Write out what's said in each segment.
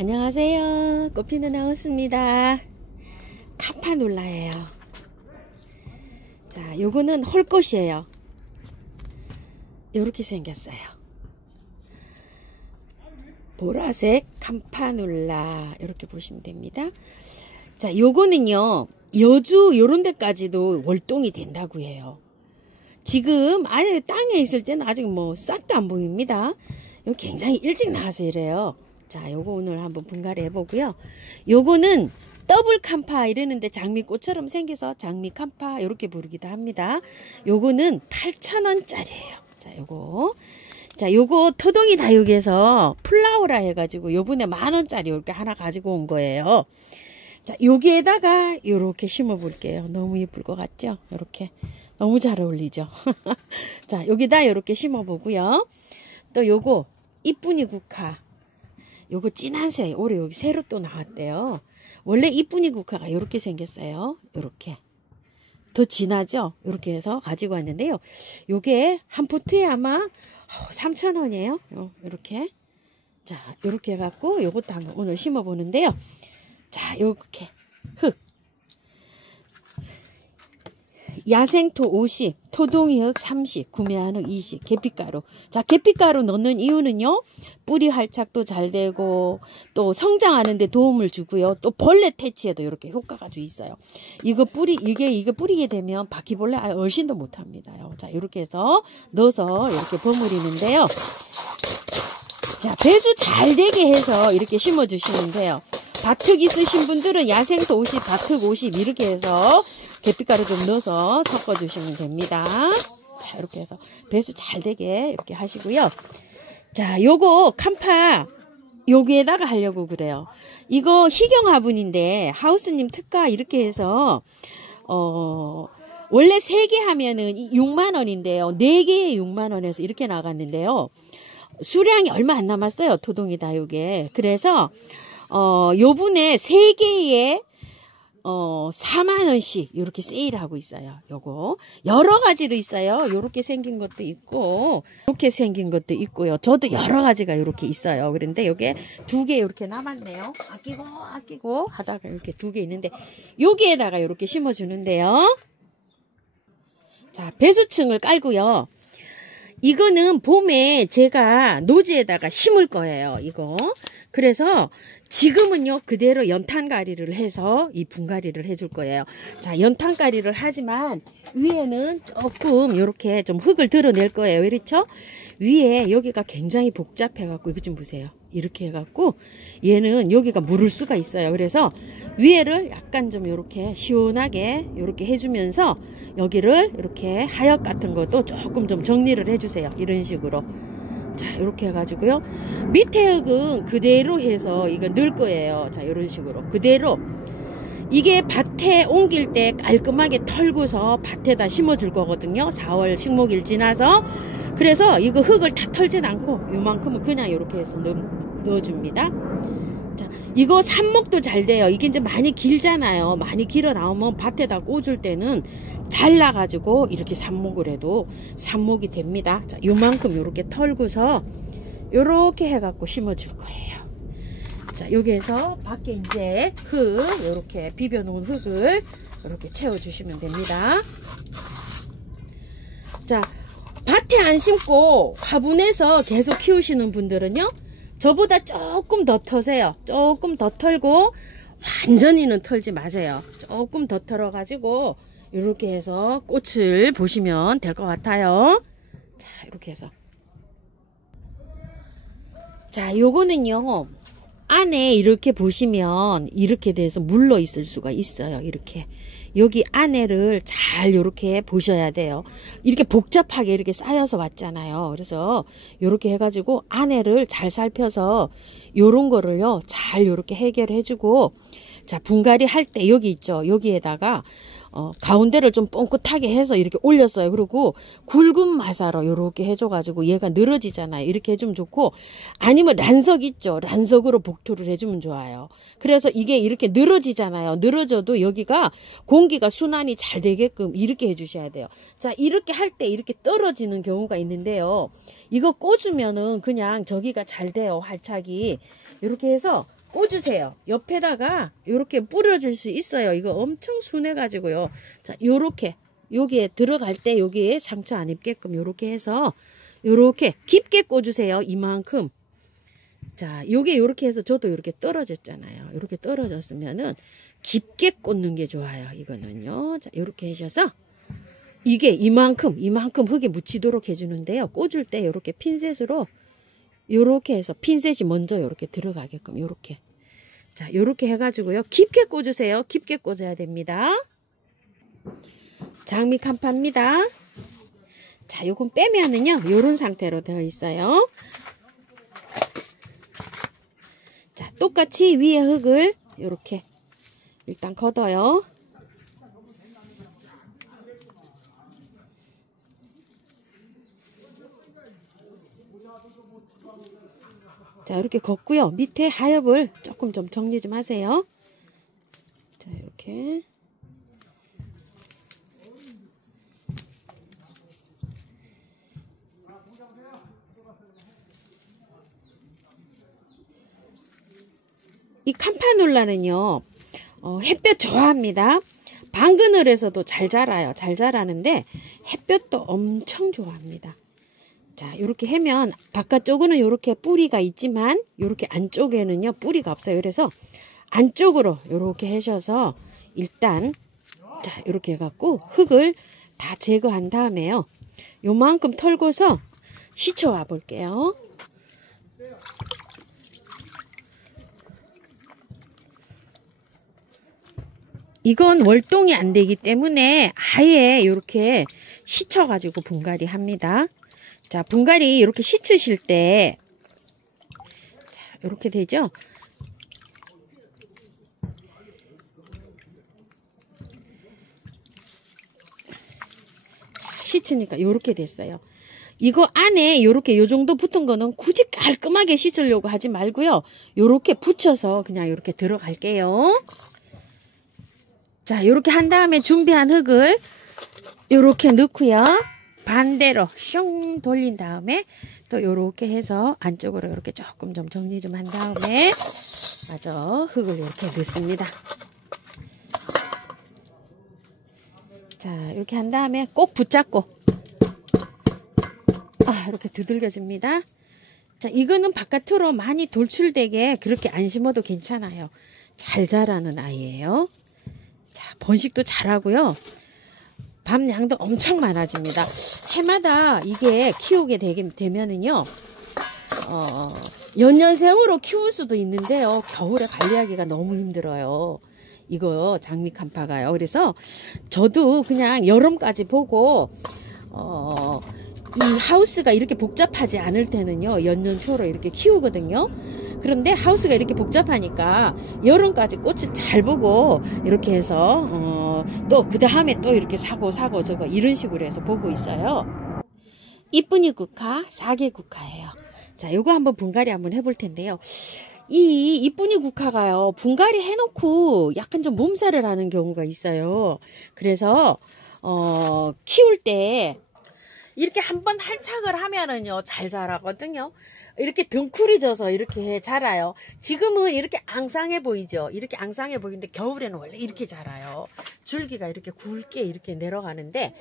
안녕하세요. 꽃피는 하우스입니다. 카파놀라예요. 자, 요거는 홀꽃이에요. 요렇게 생겼어요. 보라색 카파놀라 이렇게 보시면 됩니다. 자, 요거는요 여주 요런 데까지도 월동이 된다고 해요. 지금 아예 땅에 있을 때는 아직 뭐 싹도 안 보입니다. 요 굉장히 일찍 나와서 이래요. 자, 요거 오늘 한번 분갈이 해보고요. 요거는 더블 캄파 이러는데 장미꽃처럼 생겨서 장미 캄파 이렇게 부르기도 합니다. 요거는 8,000원짜리예요. 자, 요거. 자, 요거 토동이 다육에서 플라워라 해가지고 요번에 10,000원짜리 이렇게 하나 가지고 온 거예요. 자, 여기에다가 요렇게 심어 볼게요. 너무 예쁠 것 같죠? 요렇게. 너무 잘 어울리죠? 자, 여기다 요렇게 심어 보고요. 또 요거 이쁜이 국화. 요거 진한색 올해 여기 새로 또 나왔대요. 원래 이쁜이 국화가 요렇게 생겼어요. 요렇게. 더 진하죠? 요렇게 해서 가지고 왔는데요. 요게 한 포트에 아마 3,000원이에요. 요렇게. 자, 요렇게 해갖고 요것도 한번 오늘 심어 보는데요. 자, 요렇게 흙. 야생토 50, 토동이흙 30, 구매한 흙 20, 계피가루. 자, 계피가루 넣는 이유는요, 뿌리 활착도 잘 되고, 또 성장하는데 도움을 주고요, 또 벌레 퇴치에도 이렇게 효과가 좀 있어요. 이거 뿌리게 되면 바퀴벌레 얼씬도 못 합니다요. 자, 이렇게 해서 넣어서 이렇게 버무리는데요. 자, 배수 잘 되게 해서 이렇게 심어 주시면 돼요. 밭흙 있으신 분들은 야생토 50, 밭흙 50 이렇게 해서 계피가루 좀 넣어서 섞어 주시면 됩니다. 자, 이렇게 해서 배수 잘 되게 이렇게 하시고요. 자, 요거 캄파 여기에다가 하려고 그래요. 이거 희경 화분인데 하우스님 특가 이렇게 해서 원래 3개 하면은 6만원인데요. 4개에 6만원에서 이렇게 나갔는데요. 수량이 얼마 안 남았어요. 토동이 다육에. 그래서 요분에 3개에 4만원씩 이렇게 세일하고 있어요. 요거 여러 가지로 있어요. 요렇게 생긴 것도 있고 이렇게 생긴 것도 있고요. 저도 여러 가지가 이렇게 있어요. 그런데 요게 2개 이렇게 남았네요. 아끼고 하다가 이렇게 2개 있는데 여기에다가 이렇게 심어 주는데요. 자, 배수층을 깔고요. 이거는 봄에 제가 노지에다가 심을 거예요. 이거. 그래서 지금은요 그대로 연탄가리를 해서 이 분갈이를 해줄 거예요. 자, 연탄가리를 하지만 위에는 조금 이렇게 좀 흙을 드러낼 거예요. 그렇죠? 위에 여기가 굉장히 복잡해 갖고 이거 좀 보세요. 이렇게 해갖고 얘는 여기가 무를 수가 있어요. 그래서 위에를 약간 좀 이렇게 시원하게 이렇게 해주면서 여기를 이렇게 하역 같은 것도 조금 좀 정리를 해주세요. 이런 식으로. 자, 이렇게 해가지고요. 밑에 흙은 그대로 해서 이거 넣을 거예요. 자, 이런 식으로. 그대로. 이게 밭에 옮길 때 깔끔하게 털고서 밭에다 심어줄 거거든요. 4월 식목일 지나서. 그래서 이거 흙을 다 털진 않고 요만큼은 그냥 이렇게 해서 넣어줍니다. 자, 이거 삽목도 잘 돼요. 이게 이제 많이 길잖아요. 많이 길어 나오면 밭에다 꽂을 때는 잘라가지고 이렇게 삽목을 해도 삽목이 됩니다. 자, 요만큼 이렇게 털고서 요렇게 해갖고 심어줄 거예요. 자, 여기에서 밖에 이제 흙, 요렇게 비벼놓은 흙을 이렇게 채워주시면 됩니다. 자, 밭에 안 심고 화분에서 계속 키우시는 분들은요, 저보다 조금 더 터세요. 조금 더 털고 완전히는 털지 마세요. 조금 더 털어가지고 이렇게 해서 꽃을 보시면 될 것 같아요. 자, 이렇게 해서. 자, 요거는요, 안에 이렇게 보시면 이렇게 돼서 물러 있을 수가 있어요. 이렇게. 여기 안에를 잘 이렇게 보셔야 돼요. 이렇게 복잡하게 이렇게 쌓여서 왔잖아요. 그래서 이렇게 해가지고 안에를 잘 살펴서 요런 거를요, 잘 이렇게 해결해 주고, 자, 분갈이 할 때 여기 있죠. 여기에다가 가운데를 좀 뻥긋하게 해서 이렇게 올렸어요. 그리고 굵은 마사로 이렇게 해줘가지고 얘가 늘어지잖아요. 이렇게 해주면 좋고, 아니면 란석 있죠. 란석으로 복토를 해주면 좋아요. 그래서 이게 이렇게 늘어지잖아요. 늘어져도 여기가 공기가 순환이 잘 되게끔 이렇게 해주셔야 돼요. 자, 이렇게 할 때 이렇게 떨어지는 경우가 있는데요. 이거 꽂으면은 그냥 저기가 잘 돼요. 활착이. 이렇게 해서 꽂으세요. 옆에다가 요렇게 뿌려줄 수 있어요. 이거 엄청 순해가지고요. 자, 요렇게 여기에 들어갈 때 여기에 상처 안 입게끔 요렇게 해서 요렇게 깊게 꽂으세요. 이만큼. 자, 요게 요렇게 해서 저도 요렇게 떨어졌잖아요. 요렇게 떨어졌으면은 깊게 꽂는 게 좋아요. 이거는요. 자, 요렇게 하셔서 이게 이만큼 흙에 묻히도록 해주는데요. 꽂을 때 요렇게 핀셋으로 요렇게 해서 핀셋이 먼저 요렇게 들어가게끔 요렇게. 자, 요렇게 해가지고요. 깊게 꽂으세요. 깊게 꽂아야 됩니다. 장미 칸파입니다. 자, 요건 빼면은요. 요런 상태로 되어 있어요. 자, 똑같이 위에 흙을 요렇게 일단 걷어요. 자, 이렇게 걷고요. 밑에 하엽을 조금 좀 정리 좀 하세요. 자, 이렇게. 이 캄파놀라는요, 햇볕 좋아합니다. 방그늘에서도 잘 자라요. 잘 자라는데 햇볕도 엄청 좋아합니다. 자, 요렇게 하면 바깥쪽은 요렇게 뿌리가 있지만 요렇게 안쪽에는요 뿌리가 없어요. 그래서 안쪽으로 요렇게 하셔서 일단 자, 요렇게 해갖고 흙을 다 제거한 다음에요. 요만큼 털고서 씻어와 볼게요. 이건 월동이 안 되기 때문에 아예 요렇게 씻어가지고 분갈이 합니다. 자, 분갈이 이렇게 씻으실 때, 자, 이렇게 되죠? 자, 씻으니까 이렇게 됐어요. 이거 안에 요렇게 요 정도 붙은 거는 굳이 깔끔하게 씻으려고 하지 말고요. 요렇게 붙여서 그냥 요렇게 들어갈게요. 자, 요렇게 한 다음에 준비한 흙을 요렇게 넣고요. 반대로 슝 돌린 다음에 또 요렇게 해서 안쪽으로 이렇게 조금 좀 정리 좀 한 다음에 맞아 흙을 이렇게 넣습니다. 자, 이렇게 한 다음에 꼭 붙잡고 이렇게 두들겨줍니다. 자, 이거는 바깥으로 많이 돌출되게 그렇게 안 심어도 괜찮아요. 잘 자라는 아이예요. 자, 번식도 잘하고요. 밤양도 엄청 많아집니다. 해마다 이게 키우게 되면은요, 연년생으로 키울 수도 있는데요. 겨울에 관리하기가 너무 힘들어요. 이거 장미 칸파가요. 그래서 저도 그냥 여름까지 보고, 이 하우스가 이렇게 복잡하지 않을 때는요, 연년초로 이렇게 키우거든요. 그런데 하우스가 이렇게 복잡하니까 여름까지 꽃을 잘 보고 이렇게 해서 또 그 다음에 또 이렇게 사고 저거 이런 식으로 해서 보고 있어요. 이쁜이 국화, 사계 국화예요. 자, 요거 한번 분갈이 한번 해볼 텐데요. 이 이쁜이 국화가요, 분갈이 해놓고 약간 좀 몸살을 하는 경우가 있어요. 그래서 키울 때 이렇게 한번 할착을 하면은요 잘 자라거든요. 이렇게 덩쿨이 져서 이렇게 자라요. 지금은 이렇게 앙상해 보이죠. 이렇게 앙상해 보이는데 겨울에는 원래 이렇게 자라요. 줄기가 이렇게 굵게 이렇게 내려가는데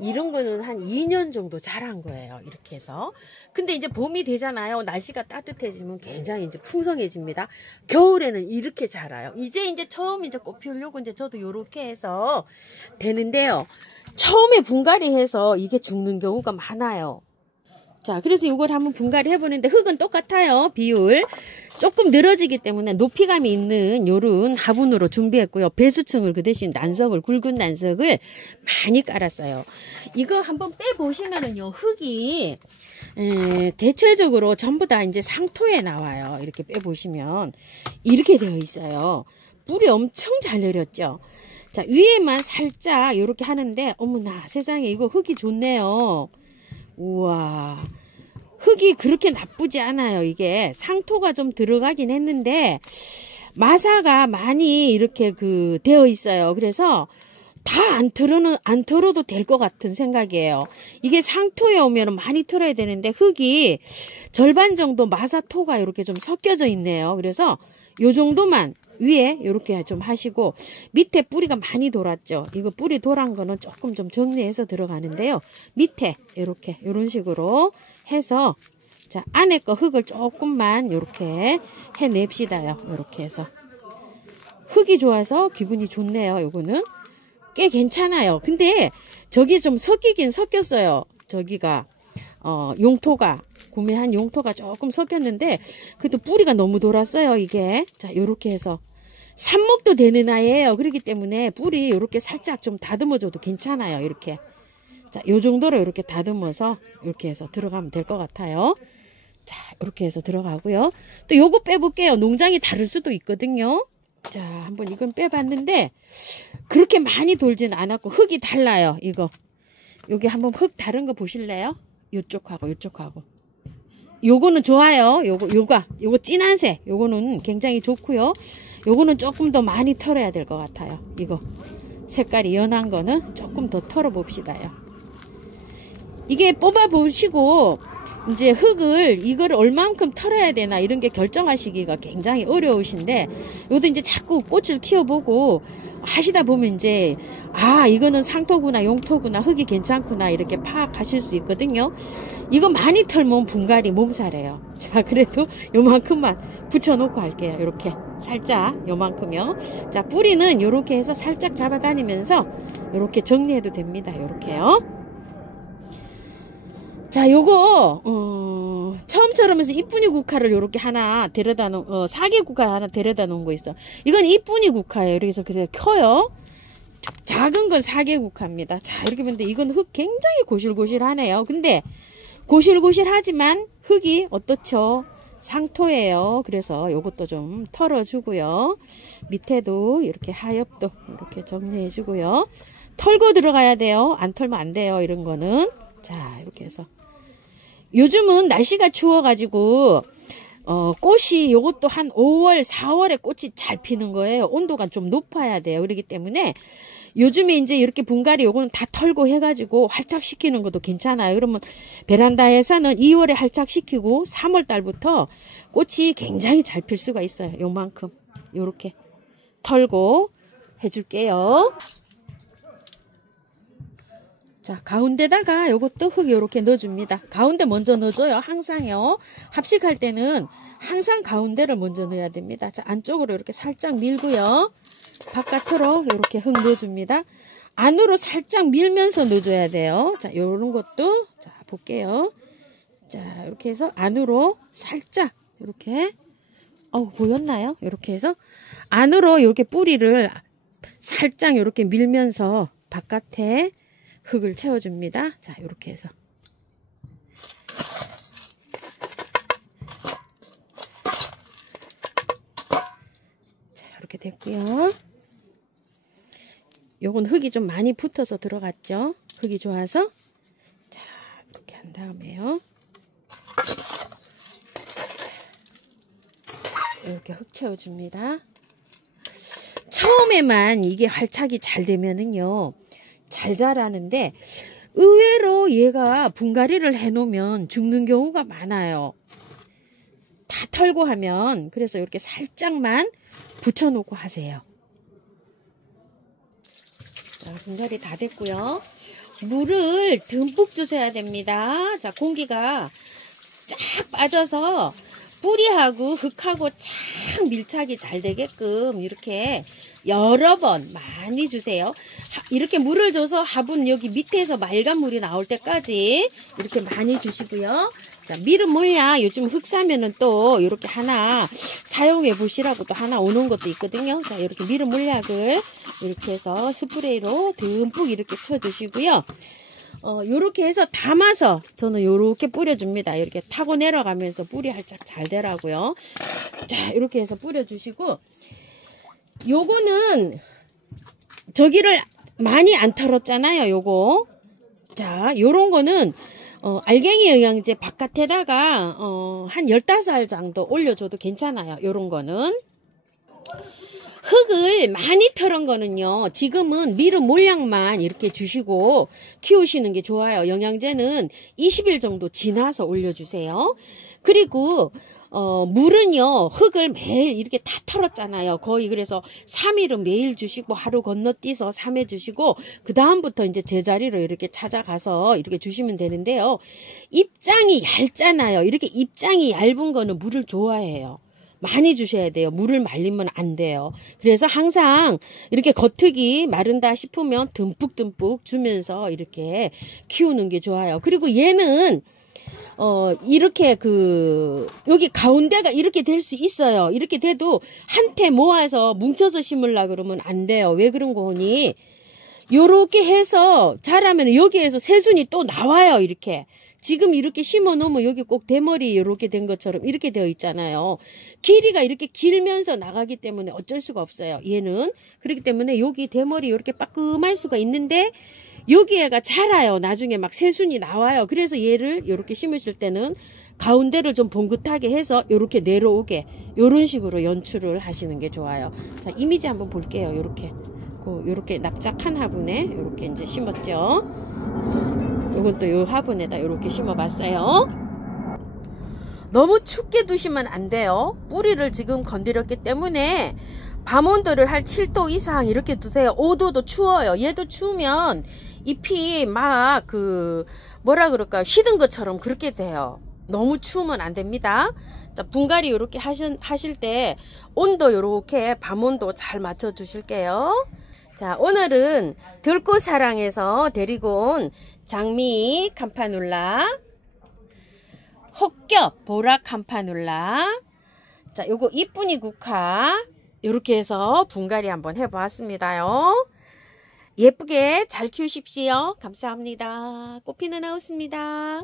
이런 거는 한 2년 정도 자란 거예요. 이렇게 해서. 근데 이제 봄이 되잖아요. 날씨가 따뜻해지면 굉장히 이제 풍성해집니다. 겨울에는 이렇게 자라요. 이제 처음 이제 꽃 피우려고 이제 저도 요렇게 해서 되는데요. 처음에 분갈이 해서 이게 죽는 경우가 많아요. 자, 그래서 이걸 한번 분갈이 해보는데 흙은 똑같아요. 비율 조금 늘어지기 때문에 높이감이 있는 요런 화분으로 준비했고요. 배수층을 그 대신 난석을, 굵은 난석을 많이 깔았어요. 이거 한번 빼보시면은요, 흙이 대체적으로 전부 다 이제 상토에 나와요. 이렇게 빼보시면 이렇게 되어 있어요. 뿌리 엄청 잘 내렸죠. 자, 위에만 살짝 이렇게 하는데 어머나 세상에 이거 흙이 좋네요. 우와, 흙이 그렇게 나쁘지 않아요. 이게 상토가 좀 들어가긴 했는데 마사가 많이 이렇게 되어 있어요. 그래서 다 안 털어도 될 것 같은 생각이에요. 이게 상토에 오면 많이 털어야 되는데 흙이 절반 정도 마사토가 이렇게 좀 섞여져 있네요. 그래서 요 정도만 위에 이렇게 좀 하시고, 밑에 뿌리가 많이 돌았죠. 이거 뿌리 돌한 거는 조금 좀 정리해서 들어가는데요. 밑에 이렇게 이런 식으로 해서, 자, 안에 거 흙을 조금만 이렇게 해냅시다요. 이렇게 해서 흙이 좋아서 기분이 좋네요. 요거는 꽤 괜찮아요. 근데 저기 좀 섞이긴 섞였어요. 저기가 용토가, 구매한 용토가 조금 섞였는데 그래도 뿌리가 너무 돌았어요. 이게. 자, 요렇게 해서 삽목도 되는 아이예요. 그렇기 때문에 뿌리 요렇게 살짝 좀 다듬어줘도 괜찮아요. 이렇게. 자, 요 정도로 이렇게 다듬어서 이렇게 해서 들어가면 될 것 같아요. 자, 이렇게 해서 들어가고요. 또 요거 빼볼게요. 농장이 다를 수도 있거든요. 자, 한번 이건 빼봤는데 그렇게 많이 돌진 않았고 흙이 달라요. 이거 여기 한번 흙 다른 거 보실래요? 요쪽하고 요쪽하고. 요거는 좋아요. 요거 진한색 요거는 굉장히 좋고요. 요거는 조금 더 많이 털어야 될 것 같아요. 이거 색깔이 연한 거는 조금 더 털어 봅시다요. 이게 뽑아 보시고 이제 흙을 이걸 얼만큼 털어야 되나 이런 게 결정하시기가 굉장히 어려우신데, 요도 이제 자꾸 꽃을 키워보고 하시다 보면 이제 이거는 상토구나 용토구나 흙이 괜찮구나 이렇게 파악하실 수 있거든요. 이거 많이 털면 분갈이 몸살이에요. 자, 그래도 요만큼만 붙여놓고 할게요. 이렇게 살짝 요만큼요. 자, 뿌리는 이렇게 해서 살짝 잡아다니면서 이렇게 정리해도 됩니다. 이렇게요. 자, 요거 처음처럼 해서 이쁜이 국화를 요렇게 하나 데려다 놓은 사계 국화 하나 데려다 놓은 거 있어. 이건 이쁜이 국화예요. 그래서 커요. 작은 건 사계 국화입니다. 자, 이렇게 보는데 이건 흙 굉장히 고실고실하네요. 근데 고실고실하지만 흙이 어떻죠? 상토예요. 그래서 요것도 좀 털어주고요. 밑에도 이렇게 하엽도 이렇게 정리해주고요. 털고 들어가야 돼요. 안 털면 안 돼요. 이런 거는. 자, 이렇게 해서 요즘은 날씨가 추워가지고 꽃이 요것도 한 5월 4월에 꽃이 잘 피는 거예요. 온도가 좀 높아야 돼요. 그렇기 때문에 요즘에 이제 이렇게 분갈이 요거는 다 털고 해가지고 활착시키는 것도 괜찮아요. 그러면 베란다에서는 2월에 활착시키고 3월 달부터 꽃이 굉장히 잘 필 수가 있어요. 요만큼 요렇게 털고 해줄게요. 자, 가운데다가 요것도 흙 요렇게 넣어줍니다. 가운데 먼저 넣어줘요. 항상요. 합식할 때는 항상 가운데를 먼저 넣어야 됩니다. 자, 안쪽으로 이렇게 살짝 밀고요. 바깥으로 이렇게 흙 넣어줍니다. 안으로 살짝 밀면서 넣어줘야 돼요. 자, 요런 것도 자, 볼게요. 자, 이렇게 해서 안으로 살짝 이렇게 보였나요? 이렇게 해서 안으로 이렇게 뿌리를 살짝 이렇게 밀면서 바깥에 흙을 채워줍니다. 자, 이렇게 해서 자, 이렇게 됐고요. 요건 흙이 좀 많이 붙어서 들어갔죠. 흙이 좋아서 자, 이렇게 한 다음에요. 이렇게 흙 채워줍니다. 처음에만 이게 활착이 잘 되면은요 잘 자라는데 의외로 얘가 분갈이를 해놓으면 죽는 경우가 많아요. 다 털고 하면. 그래서 이렇게 살짝만 붙여놓고 하세요. 자, 분갈이 다 됐고요. 물을 듬뿍 주셔야 됩니다. 자, 공기가 쫙 빠져서 뿌리하고 흙하고 착 밀착이 잘 되게끔 이렇게 여러 번 많이 주세요. 이렇게 물을 줘서 화분 여기 밑에서 맑은 물이 나올 때까지 이렇게 많이 주시고요. 자, 미름 몰약 요즘 흙 사면은 또 이렇게 하나 사용해 보시라고 또 하나 오는 것도 있거든요. 자, 이렇게 미름 몰약을 이렇게 해서 스프레이로 듬뿍 이렇게 쳐주시고요. 요렇게 해서 담아서 저는 요렇게 뿌려줍니다. 이렇게 타고 내려가면서 뿌리 활짝 잘 되라고요. 자, 이렇게 해서 뿌려주시고, 요거는 저기를 많이 안 털었잖아요. 요거. 자, 요런 거는 알갱이 영양제 바깥에다가 한 15알 정도 올려줘도 괜찮아요. 요런 거는. 흙을 많이 털은 거는요, 지금은 미루 몰약만 이렇게 주시고 키우시는 게 좋아요. 영양제는 20일 정도 지나서 올려주세요. 그리고 물은요, 흙을 매일 이렇게 다 털었잖아요. 거의 그래서 3일은 매일 주시고 하루 건너뛰어서 3회 주시고 그 다음부터 이제 제자리로 이렇게 찾아가서 이렇게 주시면 되는데요. 입장이 얇잖아요. 이렇게 입장이 얇은 거는 물을 좋아해요. 많이 주셔야 돼요. 물을 말리면 안 돼요. 그래서 항상 이렇게 겉흙이 마른다 싶으면 듬뿍듬뿍 주면서 이렇게 키우는 게 좋아요. 그리고 얘는 이렇게 여기 가운데가 이렇게 될 수 있어요. 이렇게 돼도 한테 모아서 뭉쳐서 심으려고 그러면 안 돼요. 왜 그런 거니? 요렇게 해서 자라면 여기에서 새순이 또 나와요. 이렇게. 지금 이렇게 심어 놓으면 여기 꼭 대머리 이렇게 된 것처럼 이렇게 되어 있잖아요. 길이가 이렇게 길면서 나가기 때문에 어쩔 수가 없어요. 얘는. 그렇기 때문에 여기 대머리 이렇게 빠끔할 수가 있는데 여기에가 자라요. 나중에 막 새순이 나와요. 그래서 얘를 이렇게 심으실 때는 가운데를 좀 봉긋하게 해서 이렇게 내려오게 이런 식으로 연출을 하시는 게 좋아요. 자, 이미지 한번 볼게요. 요렇게 납작한 화분에 이렇게 이제 심었죠. 요건 또 요 화분에다 이렇게 심어봤어요. 너무 춥게 두시면 안 돼요. 뿌리를 지금 건드렸기 때문에 밤온도를 한 7도 이상 이렇게 두세요. 5도도 추워요. 얘도 추우면 잎이 막 뭐라 그럴까요? 시든 것처럼 그렇게 돼요. 너무 추우면 안 됩니다. 자, 분갈이 이렇게 하실 때 온도 이렇게 밤온도 잘 맞춰 주실게요. 자, 오늘은 들꽃사랑에서 데리고 온 장미 campanula, 혹겹 보락 campanula, 자, 요거 이쁜이 국화 이렇게 해서 분갈이 한번 해보았습니다요. 예쁘게 잘 키우십시오. 감사합니다. 꽃피는 하우스입니다.